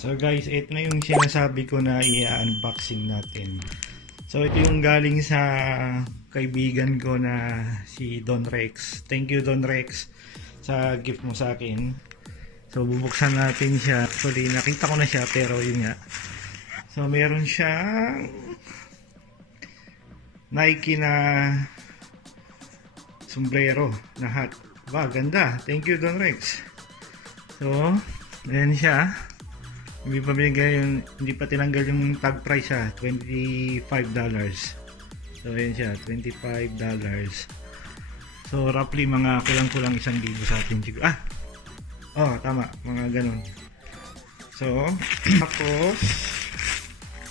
So guys, ito na yung sinasabi ko na i-unboxing natin. So ito yung galing sa kaibigan ko na si Don Rex. Thank you Don Rex sa gift mo sa akin. So bubuksan natin siya. Actually nakita ko na siya pero yun nga. So meron siyang Nike na sombrero na hat. Wow, ganda. Thank you Don Rex. So ayan siya. Hindi pa binigay yung, hindi pa tinanggal yung tag price ha, $25. So ayan siya, $25. So roughly mga kulang-kulang 1,000 sa atin siguro. Oh, tama, mga ganun. So, tapos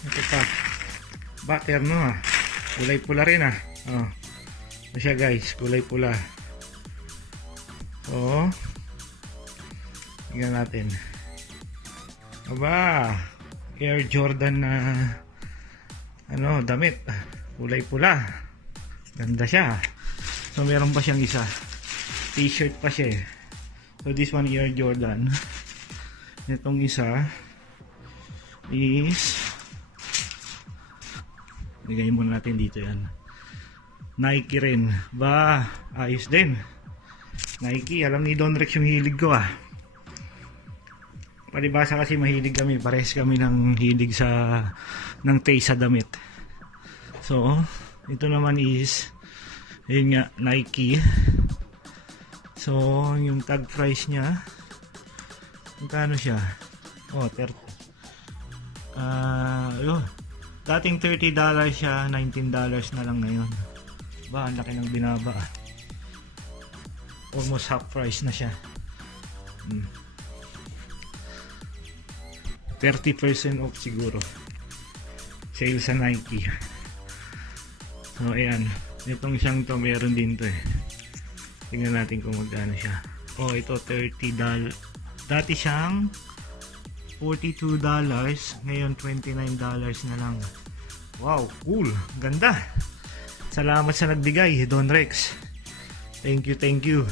ito pa. Butter no ha. Kulay pula rin ha. Oh. Ito siya guys, kulay pula. So, tingnan natin. Aba, Air Jordan na damit, kulay pula. Ganda siya. So meron pa siyang isa, t-shirt pa siya eh. So this one Air Jordan. Itong isa is, ligay muna natin dito yan, Nike rin. Ba, ayos din Nike. Alam ni Don Rex yung hilig ko palibasa kasi mahilig kami, pares kami ng hilig ng taste sa damit. So ito naman is yun nga, Nike. So yung tag price nya, magkano siya? Oh, dating $30 siya, $19 na lang ngayon. Ba, ang laki ng binaba. Almost half price na siya. 30% off siguro sale sa Nike. So ayan, itong siyang to meron din to eh. Tingnan natin kung magkano siya. Oh, ito $30. Dati siyang $42, ngayon $29 na lang. Wow, cool, ganda. Salamat sa nagbigay Don Rex. Thank you.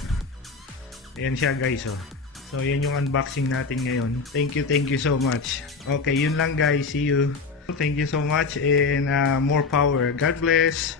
Ayan siya guys oh. So yan yung unboxing natin ngayon. Thank you so much. Okay, yun lang guys. See you. Thank you so much and more power. God bless.